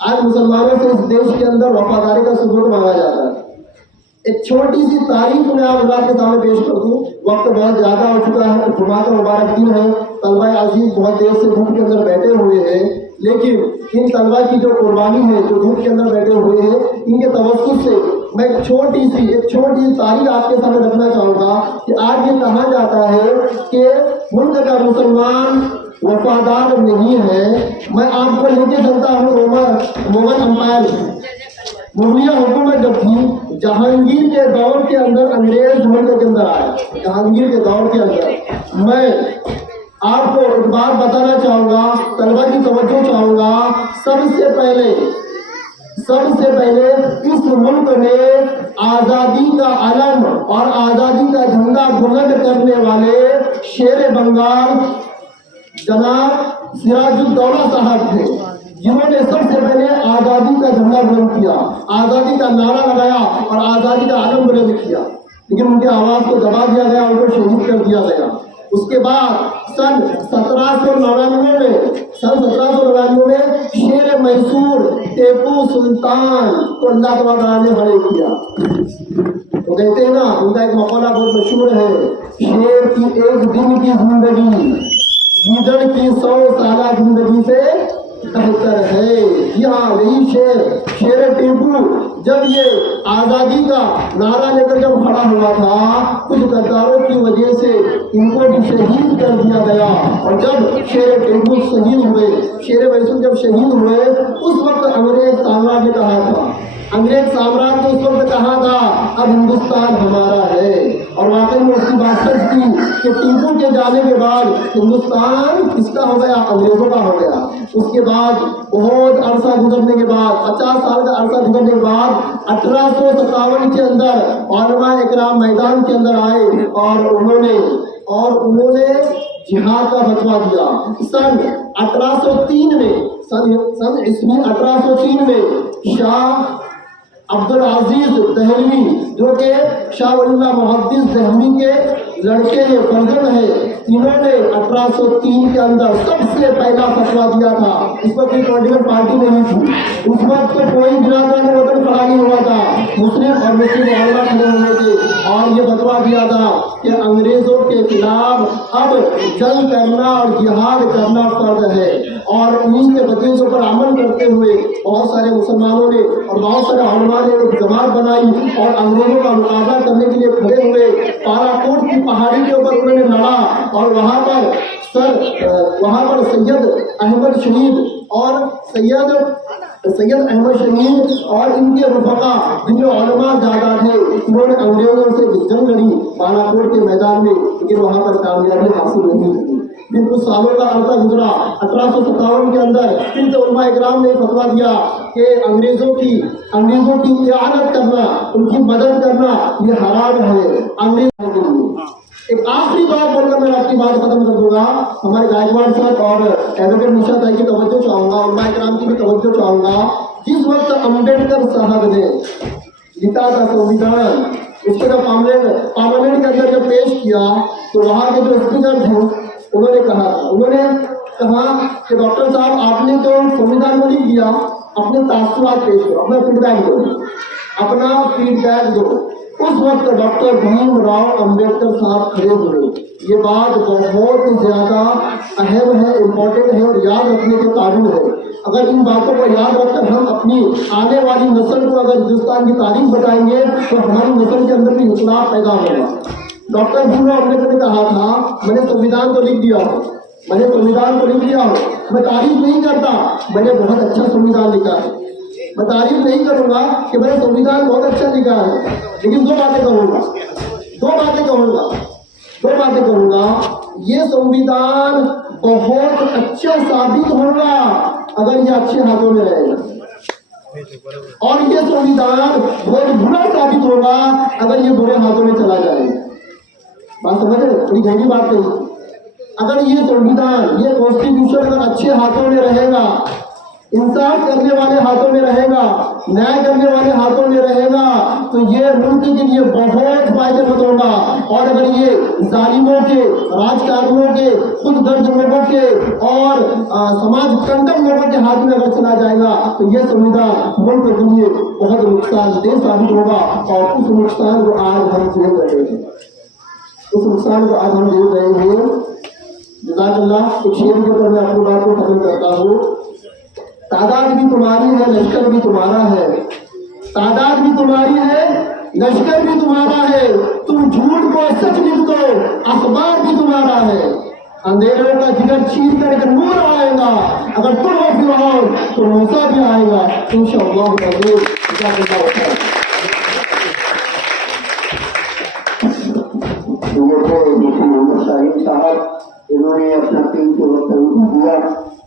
آج مسلمانوں سے اس دیش کے اندر وفاداری کا ثبوت مانگا جاتا ہے. ایک چھوٹی سی تاریخ میں آپ کے سامنے پیش کر دوں. وقت بہت زیادہ ہو چکا ہے. جمعہ کا مبارک دن ہے. طلبہ عزیز بہت دیر سے دھوپ کے اندر بیٹھے ہوئے ہیں، لیکن ان طلبہ کی جو قربانی ہے، جو دھوپ کے اندر بیٹھے ہوئے ہیں، ان کے توسط سے میں ایک چھوٹی سی تاریخ آپ کے سامنے رکھنا چاہوں گا کہ آج یہ کہا جاتا ہے کہ ملک کا مسلمان وفادار نہیں ہے. میں آپ کو لے کے چلتا ہوں مغل امپائر. مغلیہ حکومت جب تھی، جہانگیر کے دور کے اندر انگریز ملک کے اندر آئے. جہانگیر کے دور کے اندر میں آپ کو ایک بات بتانا چاہوں گا، طلبہ کی توجہ چاہوں گا. سب سے پہلے اس ملک میں آزادی کا علم اور آزادی کا جھنڈا بلند کرنے والے شیر بنگال جناب سراج الدولہ صاحب تھے، جنہوں نے سب سے پہلے آزادی کا جھنڈا بلند کیا، آزادی کا نعرہ لگایا اور آزادی کا علم بلند کیا. لیکن ان کی آواز کو دبا دیا گیا، ان کو شہید کر دیا گیا. اس کے بعد سن 1799 میں شیر میسور ٹیپو سلطان کو اللہ تعالیٰ نے بڑے کیا. تو کہتے ہیں نا، ان کا ایک مقولہ بہت مشہور ہے، شیر کی ایک دن کی زندگی گیدڑ کی 100 سالہ زندگی سے بہتر ہے. جی ہاں، یہی شیر ٹیپو جب یہ آزادی کا نعرہ لے کر جب کھڑا ہوا تھا، کچھ غداروں کی وجہ سے ان کو بھی شہید کر دیا گیا. اور جب شیر ٹیپو شہید ہوئے، شیر میسور جب شہید ہوئے، اس وقت انگریز سامراج نے کہا تھا، انگریز سامراج نے اس وقت کہا تھا اب ہندوستان ہمارا ہے. اور واقعی میں اس کی بات سچ تھی کہ ٹیپو کے جانے کے بعد ہندوستان کس کا ہو گیا؟ انگریزوں کا ہو گیا. اس کے بعد بہت عرصہ گزرنے کے بعد، 50 سال کا عرصہ گزرنے کے بعد 1857 کے اندر علماء اکرام میدان کے اندر آئے اور انہوں نے جہاد کا فتویٰ دیا. سن 1803 میں سن عیسوی 1803 میں شاہ عبدالعزیز دہلوی، جو کہ شاہ ولی اللہ محدث دہلوی کے لڑکے ہیں، فرزند ہیں، انہوں نے 1803 کے اندر سب سے پہلا فتویٰ دیا تھا. اس وقت کوئی پولیٹیکل پارٹی نہیں تھی، اس وقت کوئی برادران وطن کھڑا نہیں ہوا تھا، مسلم اور مسلم علماء کھڑے ہوئے تھے. اور یہ فتویٰ دیا تھا کہ انگریزوں کے خلاف اب جنگ کرنا اور جہاد کرنا فرض ہے. اور انہیں کے بچوں پر عمل کرتے ہوئے بہت سارے مسلمانوں نے اور بہت سارے علماء نے ایک جماعت بنائی اور انگریزوں کا مقابلہ کرنے کے لیے کھڑے ہوئے. پاراکوٹ کی پہاڑی کے اوپر انہوں نے لڑا اور وہاں پر سید احمد شہید اور ان کے رفقا جن میں علماء زیادہ تھے، انہوں نے انگریزوں سے جنگ لڑی بالاکوٹ کے میدان میں، لیکن وہاں پر کامیابی حاصل نہیں ہوئی. پھر کچھ سالوں کا عرصہ گزرا، 1857 کے اندر پھر تو علماء اکرام نے فتویٰ دیا کہ انگریزوں کی اعانت کرنا، ان کی مدد کرنا یہ حرام ہے. انگریزوں کے لیے ایک آخری بات بول کر میں اپنی بات ختم کر دوں گا. ہمارے گائیکواڑ صاحب اور ایڈوکیٹ نشا تائی کی توجہ چاہوں گا، علماء اکرام کی بھی توجہ چاہوں گا. جس وقت امبیڈکر صاحب نے لکھا تھا سنویدھان، اس کے پارلیمنٹ کے اندر جب پیش کیا تو وہاں کے جو اسپیکر تھے انہوں نے کہا کہ ڈاکٹر صاحب آپ نے تو سنویدھان کو لکھ دیا، اپنے تاثرات پیش کرو، اپنا فیڈ بیک دو. اس وقت ڈاکٹر بھیم راؤ امبیڈکر صاحب کھڑے ہوئے. یہ بات بہت زیادہ اہم ہے، امپورٹنٹ ہے اور یاد رکھنے کے قابل ہے. اگر ان باتوں کو یاد رکھ کر ہم اپنی آنے والی نسل کو اگر ہندوستان کی تاریخ بتائیں گے تو ہماری نسل کے اندر بھی انقلاب پیدا ہوگا. ڈاکٹر بھیم راؤ امبیڈکر نے کہا تھا میں نے سنویدھان کو لکھ دیا ہوں، میں تعریف نہیں کرتا، میں نے بہت اچھا سنویدھان لکھا ہے. میں تعریف نہیں کروں گا کہ میں نے سنویدھان بہت اچھا لکھا ہے، لیکن دو باتیں کہوں گا. یہ سنویدھان بہت اچھا ثابت ہوگا اگر یہ اچھے ہاتھوں میں رہے گا، اور یہ سنویدھان بہت برا ثابت ہوگا اگر یہ برے ہاتھوں میں چلا جائے گا. بات سمجھ رہے؟ بڑی گہری بات نہیں. اگر یہ سنویدھان، یہ کانسٹیٹیوشن اگر اچھے ہاتھوں میں رہے گا، انصاف کرنے والے ہاتھوں میں رہے گا، نیائے کرنے والے ہاتھوں میں رہے گا، تو یہ ملک کے لیے بہت فائدے مند ہوگا. اور اگر یہ ظالموں کے، راجکاریوں کے، خود گرد لوگوں کے اور سماج کنٹک لوگوں کے ہاتھ میں اگر چلا جائے گا تو یہ سمجھدار ملک کے لیے بہت نقصان دہ ثابت ہوگا، اور اس نقصان کو آج ہم جھیل رہے ہیں، اس نقصان کو آج ہم جھیل رہے ہیں۔ جزاک اللہ۔ ایک شعر کے اوپر میں اپنی بات کو ختم کرتا ہوں۔ تعداد بھی تمہاری ہے، لشکر بھی تمہارا ہے، تعداد بھی تمہاری ہے، لشکر بھی تمہارا ہے، تم جھوٹ کو سچ لکھ دو، اخبار بھی تمہارا ہے، اندھیروں کا جگر چیر کر کے نور آئے گا، اگر تم ہو فرعون تو موسیٰ بھی آئے گا انشاءاللہ العزیز۔ جزاک اللہ خیر۔ محمد شاہین صاحب، انہوں نے اپنا 3 وقت دیا۔